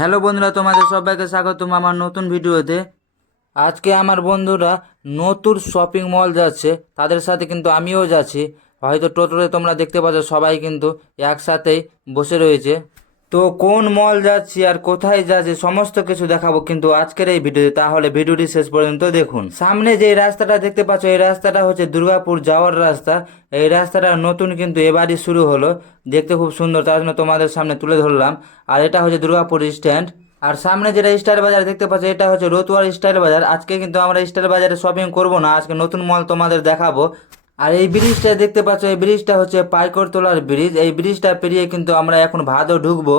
Hello বন্ধুরা, তোমাদের সবাইকে স্বাগতম আমার নতুন ভিডিওতে। আজকে আমার বন্ধুরা নতুন শপিং মল যাচ্ছে, তাদের সাথে কিন্তু আমিও যাচ্ছি। হয়তো টোটোতে তোমরা দেখতে পাচ্ছ সবাই কিন্তু একসাথেই বসে রয়েছে। তো কোন মল যাচ্ছি আর কোথায় যাচ্ছি সমস্ত কিছু দেখাবো কিন্তু আজকের এই ভিডিওতে, তাহলে ভিডিওটি শেষ পর্যন্ত দেখুন। সামনে যে রাস্তাটা দেখতে পাচ্ছ এই রাস্তাটা হচ্ছে দুর্গাপুর যাওয়ার রাস্তা। এই রাস্তাটা নতুন কিন্তু এবারই শুরু হলো, দেখতে খুব সুন্দর, তার জন্য তোমাদের সামনে তুলে ধরলাম। আর এটা হচ্ছে দুর্গাপুর স্ট্যান্ড। আর সামনে যেটা স্টাইল বাজার দেখতে পাচ্ছ এটা হচ্ছে রতুয়ার স্টাইল বাজার। আজকে কিন্তু আমরা স্টাইল বাজারে শপিং করব না, আজকে নতুন মল তোমাদের দেখাবো। আর এই ব্রিজটা দেখতে পাচ্ছ, এই ব্রিজটা হচ্ছে পাইকরতলার ব্রিজ। এই ব্রিজটা পেরিয়ে কিন্তু আমরা এখন ভাদো ঢুকবো।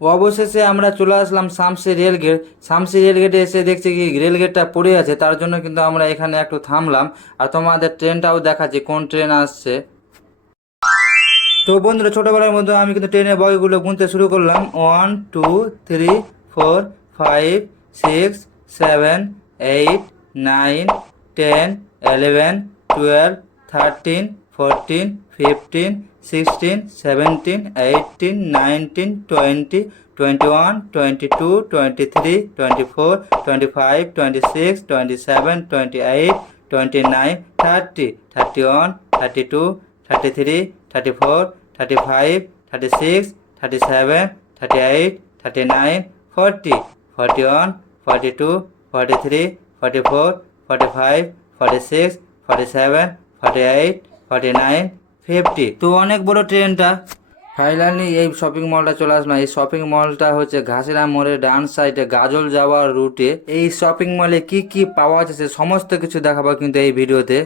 অবশেষে আমরা চলে আসলাম শামসি রেলগেট। শামসি রেলগেটে এসে দেখছি কি রেলগেটটা পড়ে আছে, তার জন্য কিন্তু আমরা এখানে একটু থামলাম। আর তোমাদের ট্রেনটাও দেখাচ্ছি কোন ট্রেন আসছে। তো বন্ধুরা, ছোটোবেলার মধ্যে আমি কিন্তু ট্রেনের বগিগুলো গুনতে শুরু করলাম। 1 2 3 4 5 6 7 8 9 10 11 12 13 14 15 16 17 18 19 20 21 22 23 24 25 26 27 28 29 30 31 32 33 34 35 36 37 38 39 40 41 42 43 44 45 46 47 48 49 50। তো অনেক বড় ট্রেনটা। ফাইনালি এই শপিং মলটা চলে আসলাম। এই শপিং মলটা হচ্ছে ঘাসেরা মোড়ের ডান সাইডে গাজল যাওয়ার রুটে। এই শপিং মলে কি কি পাওয়া যাচ্ছে সমস্ত কিছু দেখাবো কিন্তু এই ভিডিওতে।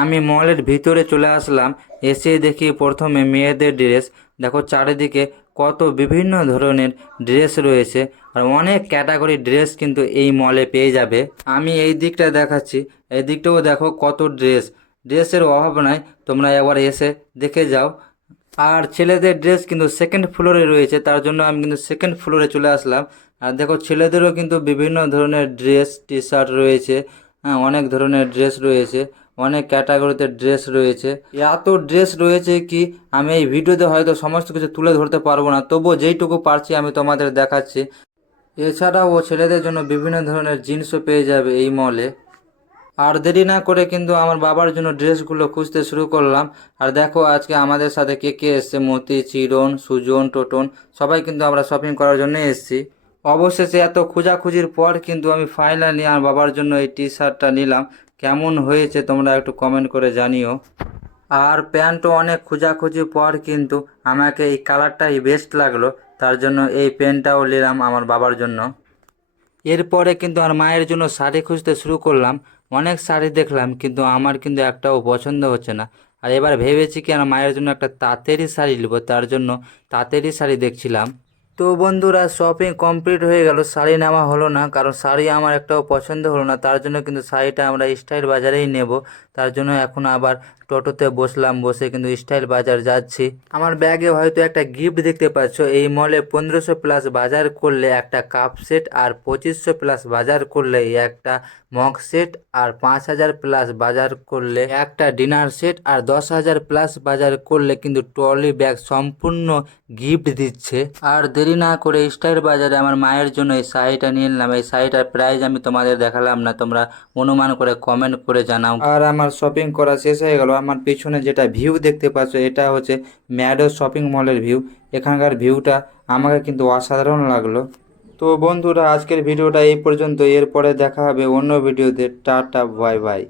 আমি মলের ভিতরে চলে আসলাম, এসে দেখি প্রথমে মেয়েদের ড্রেস। দেখো চারিদিকে কত বিভিন্ন ধরনের ড্রেস রয়েছে, আর অনেক ক্যাটাগরি ড্রেস কিন্তু এই মলে পেয়ে যাবে। আমি এই দিকটা দেখাচ্ছি, এই দিকটাও দেখো কত ড্রেস। ড্রেসের অভাব নাই, তোমরা একবার এসে দেখে যাও। আর ছেলেদের ড্রেস কিন্তু সেকেন্ড ফ্লোরে রয়েছে, তার জন্য আমি কিন্তু সেকেন্ড ফ্লোরে চলে আসলাম। আর দেখো ছেলেদেরও কিন্তু বিভিন্ন ধরনের ড্রেস টি শার্ট রয়েছে। হ্যাঁ, অনেক ধরনের ড্রেস রয়েছে, অনেক ক্যাটাগরিতে ড্রেস রয়েছে। এত ড্রেস রয়েছে কি আমি এই ভিডিওতে হয়তো সমস্ত কিছু তুলে ধরতে পারবো না, তবুও যেইটুকু পারছি আমি তোমাদের দেখাচ্ছি। এছাড়াও ছেলেদের জন্য বিভিন্ন ধরনের জিন্সও পেয়ে যাবে এই মলে। আর দেরি না করে কিন্তু আমার বাবার জন্য ড্রেসগুলো খুঁজতে শুরু করলাম। আর দেখো আজকে আমাদের সাথে কে কে এসছে, মতি, চিরন, সুজন, টোটন, সবাই কিন্তু আমরা শপিং করার জন্য এসেছি। অবশেষে এত খোঁজাখুঁজির পর কিন্তু আমি ফাইনালি আমার বাবার জন্য এই টি শার্টটা নিলাম। কেমন হয়েছে তোমরা একটু কমেন্ট করে জানিও। আর প্যান্টও অনেক খোঁজাখুঁজির পর কিন্তু আমাকে এই কালারটাই বেস্ট লাগলো, তার জন্য এই প্যান্টটাও নিলাম আমার বাবার জন্য। এরপরে কিন্তু আমার মায়ের জন্য শাড়ি খুঁজতে শুরু করলাম। অনেক শাড়ি দেখলাম কিন্তু আমার কিন্তু একটাও পছন্দ হচ্ছে না। আর এবার ভেবেছি কি আমার মায়ের জন্য একটা তাঁতেরই শাড়ি নেবো, তার জন্য তাঁতেরই শাড়ি দেখছিলাম। তো বন্ধুরা, শপিং কমপ্লিট হয়ে গেল, শাড়ি নেওয়া হলো না, কারণ শাড়ি আমার একটাও পছন্দ হলো না, তার জন্য কিন্তু শাড়িটা আমরা স্টাইল বাজারেই নেব। তার জন্য এখন আবার টোটোতে বসলাম, বসে কিন্তু স্টাইল বাজার যাচ্ছি। আমার ব্যাগে হয়তো একটা গিফট দেখতে পাচ্ছ। এই মলে 1500 প্লাস বাজার করলে একটা কাপ সেট, আর 2500 প্লাস বাজার করলে একটা মগ সেট, আর 5000 প্লাস বাজার করলে একটা ডিনার সেট, আর 10,000 প্লাস বাজার করলে কিন্তু ট্রলি ব্যাগ সম্পূর্ণ গিফট দিচ্ছে। আর দেরি না করে স্টাইল বাজারে আমার মায়ের জন্য এই শাড়িটা নিয়ে নিলাম। এই শাড়িটার প্রাইস আমি তোমাদের দেখালাম না, তোমরা অনুমান করে কমেন্ট করে জানাও। আর আমার শপিং করা শেষ হয়ে গেল। আমার পিছনে যেটা ভিউ দেখতে পাচ্ছ এটা হচ্ছে ম্যাডো শপিং মলের ভিউ। এখানকার ভিউটা আমাকে কিন্তু অসাধারণ লাগলো। তো বন্ধুরা, আজকের ভিডিওটা এই পর্যন্ত। এরপরে দেখা হবে অন্য ভিডিওতে। Tata, bye bye.